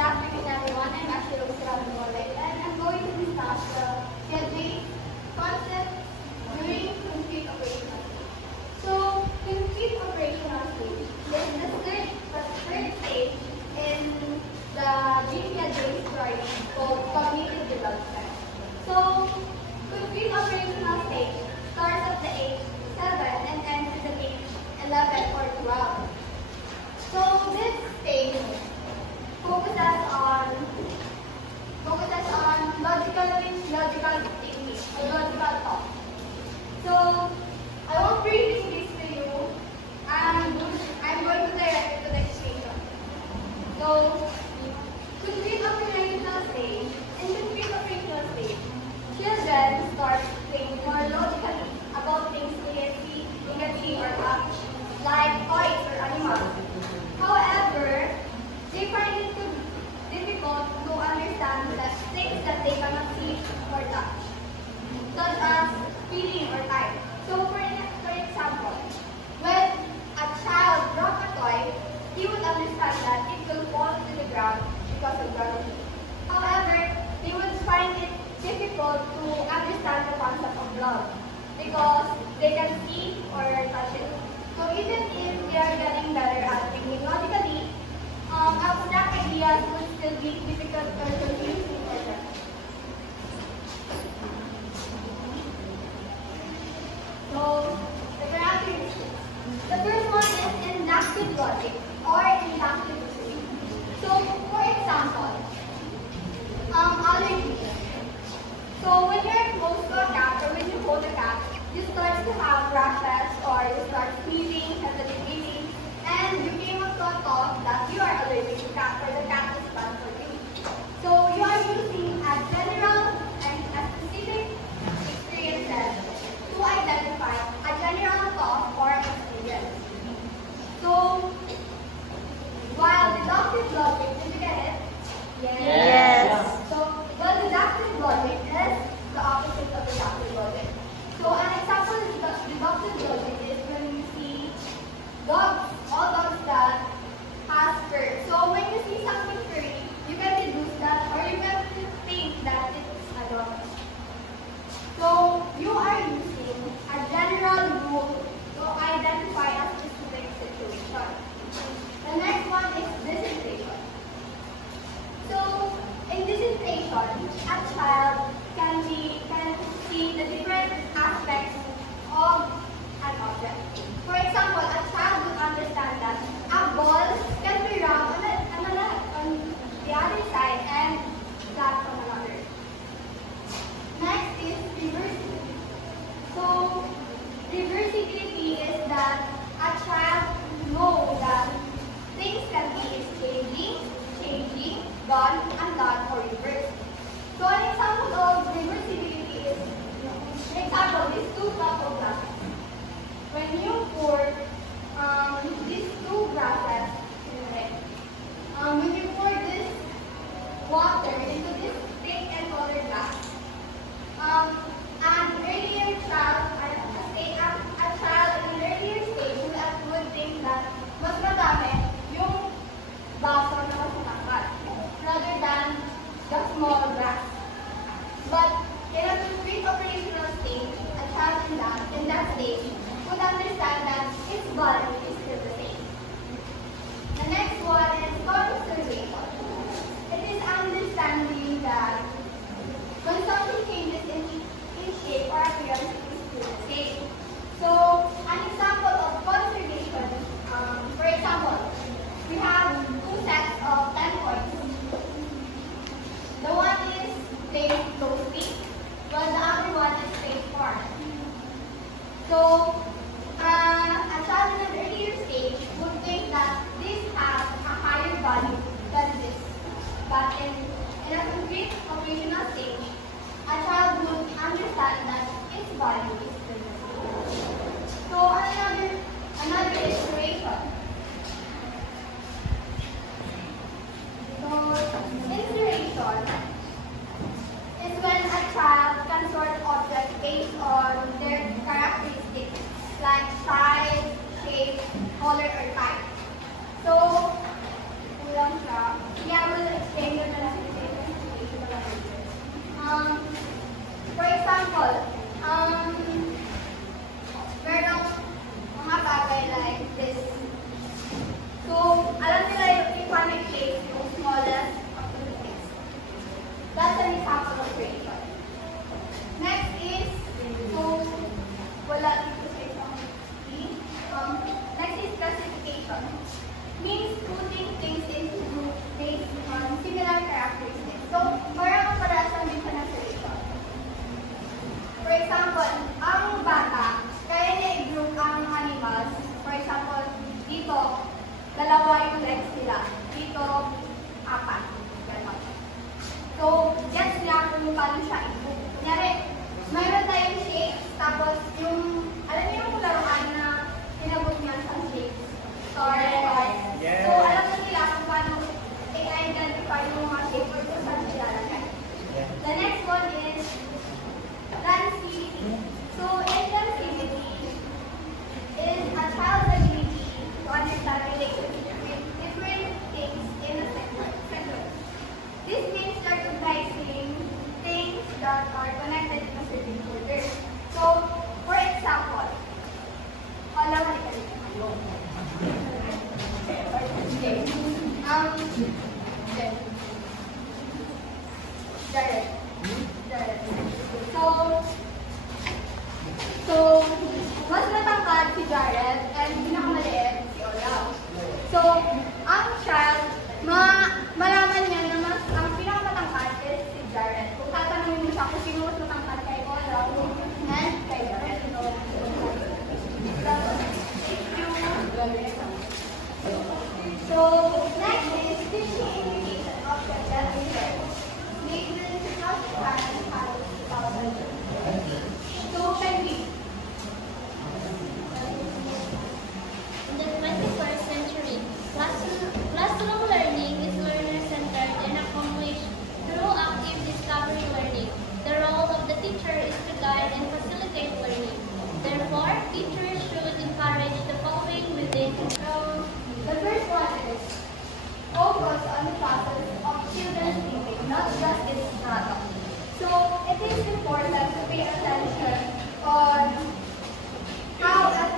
afternoon, everyone. I'm actually Rose, and I'm going to discuss the scheduling concept during complete operational stage. So, complete operational stage is the third stage in the GPA story called cognitive development. So, complete operational stage starts at the age 7 and ends at the age 11 or 12. So, this stage focuses on logical thinking or logical thought. So I won't be reading this to you. I'm going to direct it to the equation. So complete operational stage. In complete operational stage, children start thinking more logically about things they can see or touch, like toys or animals. However, they find it difficult to understand that things that they cannot see or touch, such as feeling or type. So, for example, when a child drops a toy, he would understand that it will fall to the ground because of gravity. However, they would find it difficult to understand the concept of love because they can see or touch it. So, even if they are getting better at thinking logically, abstract ideas would still be difficult or confusing for them. So, the characteristics. The first one is inductive logic or inductive reasoning. So, for example, allergies. So, when you're close to a cat or when you hold a cat, you start to have rashes or you start sneezing, sensitive breathing, and you came up to a thought that you are allergic to cat or the cat is bad for you. So you are using a general and a specific experiences to identify a general thought or experience. So while deductive logic, did you get it? Yes. So deductive logic is the opposite of deductive logic. So an example is deductive logic is when you see dogs. All dogs that has fur. So when you see something furry, you can deduce that or you can think that it's a dog. So you are using a general rule to identify a specific situation. The next one is dissertation. So in dissertation, a child can see the different aspects of an object. For example, a child would understand that a ball can be round on the other side and flat on another. Next is reversibility. So, reversibility is that a child knows that things can be changing, done, undone, or reversed. So, an example of reversibility is, for example, these two cups of glass. When you pour these two glasses, when you pour this water into this thick and colored glass, an earlier child, a child in an earlier stage would think that mas madami yung baso na masakangkat rather than the small glass. But in a complete operational stage, a child in that stage would understand that its body is still the same. The next one is conservation. It is understanding that when something changes in shape or appearance, it is still the same. So, an example of conservation, for example, we have two sets of 10 coins. The one is placed closely, while the other one is placed far. So, a child in an earlier stage would think that this has a higher value than this. But in a complete operational stage, a child would understand that its value is still the same. So another illustration. So illustration is when a child can sort objects based on their characteristics like size, shape, color, or type. So, kulang siya. Yeah, we'll That's an example of creation. Next is, so, wala dito sa isang next is classification. Means putting things into groups based on similar characteristics. So, parang parehas din siya ng solution. For example, ang bata, kaya niya i-group ang animals. For example, dito, dalawa yung legs nila. Dito, 4. Ganon. So, gets niya kung paano siya i-group. Kunyari, mayroon tayong shapes, tapos yung, alam niyo yung laruan na tinabot niya sa shapes? Stars. Yes. So, alam na nila kung paano i-identify yung mga shapes or kung saan sila lagay. The next one is transitivity. So, transitivity is a child's ability to understand relationships with different things in a sentence. This means recognizing things that are connected in a certain order. So, for example, Jared. So, mas matangkad si Jared and pinakamaliit si Olaw. So, ang child, malaman niya na mas ang pinakamatangkad is si Jared. Kung tatanungin mo siya kung sino mas matangkad kay Olaw and kay Jared. So, next is teaching indication of the definition. Maintenance of the parents has 2000. So, can we? In the 21st century, classroom learning is learner-centered and accomplished through active discovery learning. The role of the teacher is to guide and facilitate learning. Therefore, teachers should encourage the following within. The first one is focus on the process of children's thinking, not just its product. So, it is important to pay attention on how a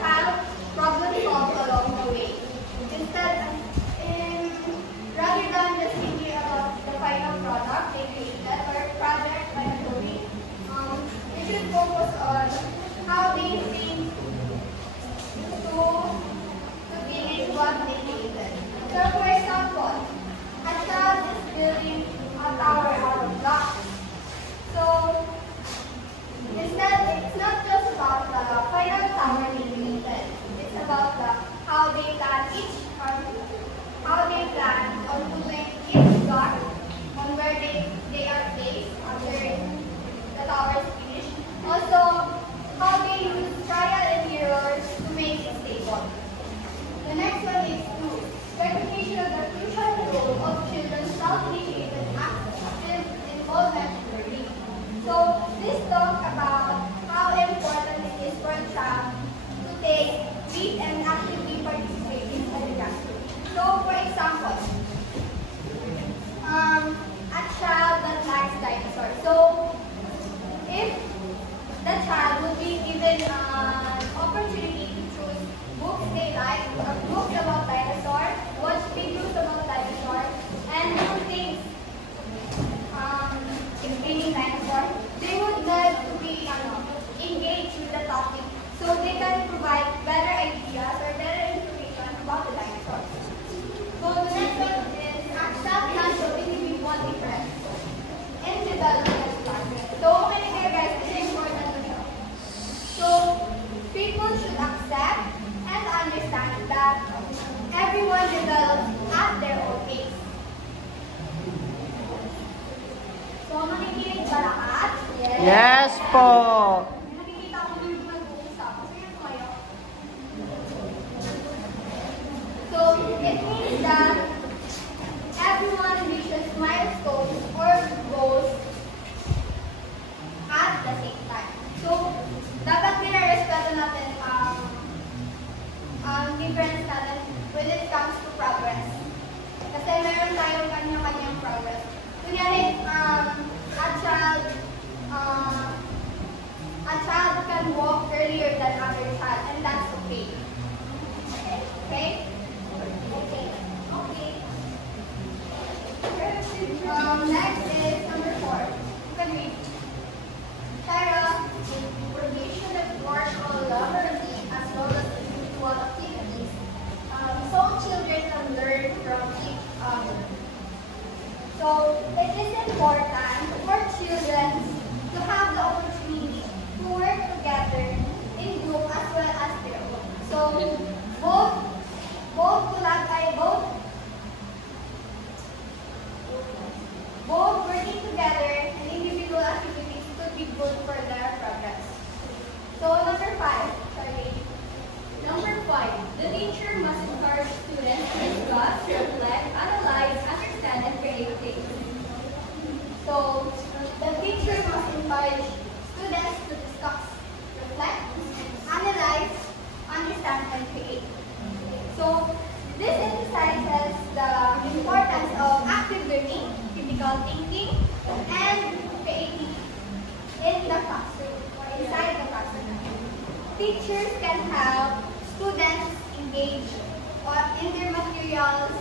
child problem solves along the way. Rather than just thinking about the final product they created or project by doing, they should focus on how they think to finish what they created. So, for example, a child is building a tower out of blocks. So, instead, it's not just about the final tower they created. It's about how they plan on putting each block on where they are placed after the tower is finished. Also, how they use trial and errors to make it stable. The next one is recognition of the crucial role of children's self-initiated active involvement in learning. So, this talks about how important it is for a child to lead and actively participate in the classroom. So, for example, a child that likes dinosaurs. So, if the child would be given an opportunity to choose books they like, or books about dinosaurs, watch videos about dinosaurs, and do things explaining dinosaurs, they would learn to be engaged with the topic so they can provide better ideas or better information about the dinosaurs. So the next one is accept non-individual difference in development process. So many guys, this is important to know. So people should accept and understand that everyone develops at their own pace. So makikinig ba lahat? Yes po. Nakikita ko yung nag-uusap. Sige kayo. So it means that everyone reaches milestones or goals at the same time. So dapat pinarespeto natin ang difference natin when it comes to progress. Kasi meron tayong kanya-kanyang progress. Kunyari, a child can walk earlier than other child, and that's okay. Okay? Okay. Okay. Next So it is important for children to have the opportunity to work together in group as well as their own. So both working together and individual activities could be good for their progress. So number 5, sorry. Number 5, the teacher must encourage students to discuss, reflect, analyze, understand, and create things. So the teacher must encourage students to discuss, reflect, analyze, understand, and create. So this emphasizes the importance of active learning, critical thinking, and creativity in the classroom or inside the classroom. Teachers can help students engage in their materials